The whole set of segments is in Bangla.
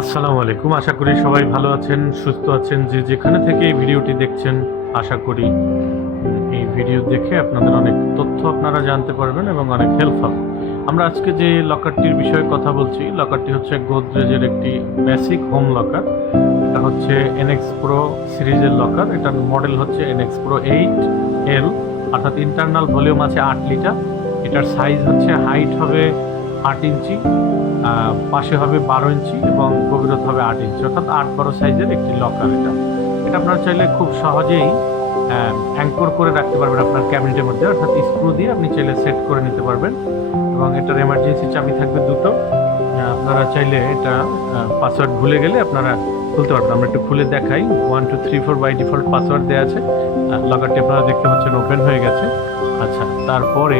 আসসালামু আলাইকুম। আশা করি সবাই ভালো আছেন, সুস্থ আছেন। যে যেখানে থেকে এই ভিডিওটি দেখছেন, আশা করি এই ভিডিও দেখে আপনাদের অনেক তথ্য আপনারা জানতে পারবেন এবং অনেক হেল্প হবে। আমরা আজকে যে লকারটির বিষয়ে কথা বলছি, লকারটি হচ্ছে গোদরেজের একটি বেসিক হোম লকার। এটা হচ্ছে এনএক্স প্রো সিরিজের লকার। এটার মডেল হচ্ছে এনএক্স প্রো 8L, অর্থাৎ ইন্টারনাল ভলিউম আছে 8 লিটার। এটার সাইজ হচ্ছে হাইট হবে 8 ইঞ্চি, পাশে হবে 12 ইঞ্চি এবং গভীরতা হবে 8 ইঞ্চি, অর্থাৎ 8-12 সাইজের একটি লকার। এটা আপনারা চাইলে খুব সহজেই অ্যাঙ্কর করে রাখতে পারবেন আপনার ক্যাবিনেটের মধ্যে, অর্থাৎ স্ক্রু দিয়ে আপনি চাইলে সেট করে নিতে পারবেন। এবং এটার এমার্জেন্সি চাবি থাকবে দুটো। আপনারা চাইলে এটা পাসওয়ার্ড ভুলে গেলে আপনারা খুলতে পারবেন। আমরা একটু খুলে দেখাই। 1 2 3 4 বাই ডিফল্ট পাসওয়ার্ড দেওয়া আছে। লকারটি আপনারা দেখতে পাচ্ছেন ওপেন হয়ে গেছে। আচ্ছা, তারপরে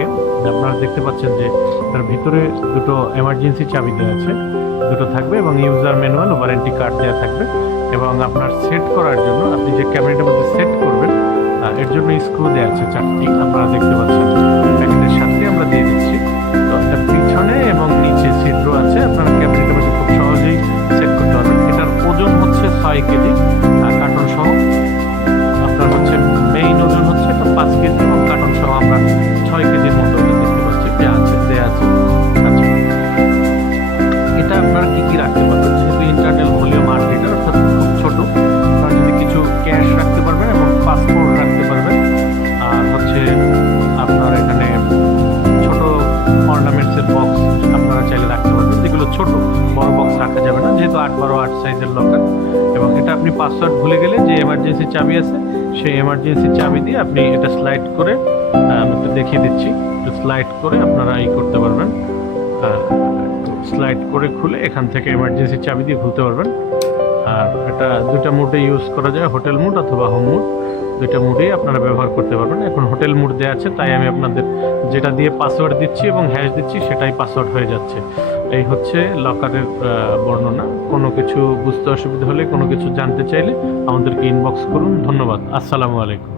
আপনারা দেখতে পাচ্ছেন যে তার ভিতরে দুটো এমার্জেন্সি চাবি দেওয়া আছে, দুটো থাকবে এবং ইউজার ম্যানুয়াল ও ওয়ারেন্টি কার্ড দেওয়া থাকবে। এবং আপনার সেট করার জন্য আপনি যে ক্যাবিনেটের মধ্যে সেট করবেন এর জন্য স্ক্রু দেওয়া আছে 4টি, আপনারা দেখতে পাচ্ছেন। প্যাকেটের সাথে আমরা দিয়ে দিচ্ছি। তো পিছনে এবং নিচে ছিদ্র আছে, আপনারা ক্যাবিনেটের মধ্যে খুব সহজেই সেট করতে পারবেন। এটার ওজন হচ্ছে 6 কেজি কার্টন সহ। আপনার হচ্ছে মেইন ওজন হচ্ছে 5 কেজি এবং কার্টন সহ আমরা 6 কেজির মতো দেখতে পাচ্ছি যে আছে দেওয়া আছে। আচ্ছা, এটা আপনারা কি রাখতে পারবেন? যেহেতু ইন্টারনাল ভলিউম 8 লিটার, অর্থাৎ খুব ছোট, আপনারা যদি কিছু ক্যাশ রাখতে পারবেন এবং পাসপোর্ট রাখতে পারবেন। আর হচ্ছে আপনার এখানে ছোট অর্নামেন্টসের বক্স আপনারা চাইলে রাখতে পারবেন, যেগুলো ছোট, বড় বক্স রাখা যাবে না, যেহেতু 8-12 সাইজের লকার। এবং এটা আপনি পাসওয়ার্ড ভুলে গেলে যে এমার্জেন্সি চাবি আছে, সেই এমার্জেন্সি চাবি দিয়ে আপনি এটা স্লাইড করে, আমি একটু দেখিয়ে দিচ্ছি, স্লাইড করে আপনারা করতে পারবেন। স্লাইড করে খুলে এখান থেকে এমার্জেন্সি চাবি দিয়ে খুলতে পারবেন। আর এটা দুইটা মুডে ইউজ করা যায়, হোটেল মুড অথবা হোম মুড, দুইটা মুডেই আপনারা ব্যবহার করতে পারবেন। এখন হোটেল মুড দেওয়া আছে, তাই আমি আপনাদের যেটা দিয়ে পাসওয়ার্ড দিচ্ছি এবং হ্যাশ দিচ্ছি সেটাই পাসওয়ার্ড হয়ে যাচ্ছে। এই হচ্ছে লকারের বর্ণনা। কোনো কিছু বুঝতে অসুবিধা হলে, কোনো কিছু জানতে চাইলে আমাদেরকে ইনবক্স করুন। ধন্যবাদ। আসসালামু আলাইকুম।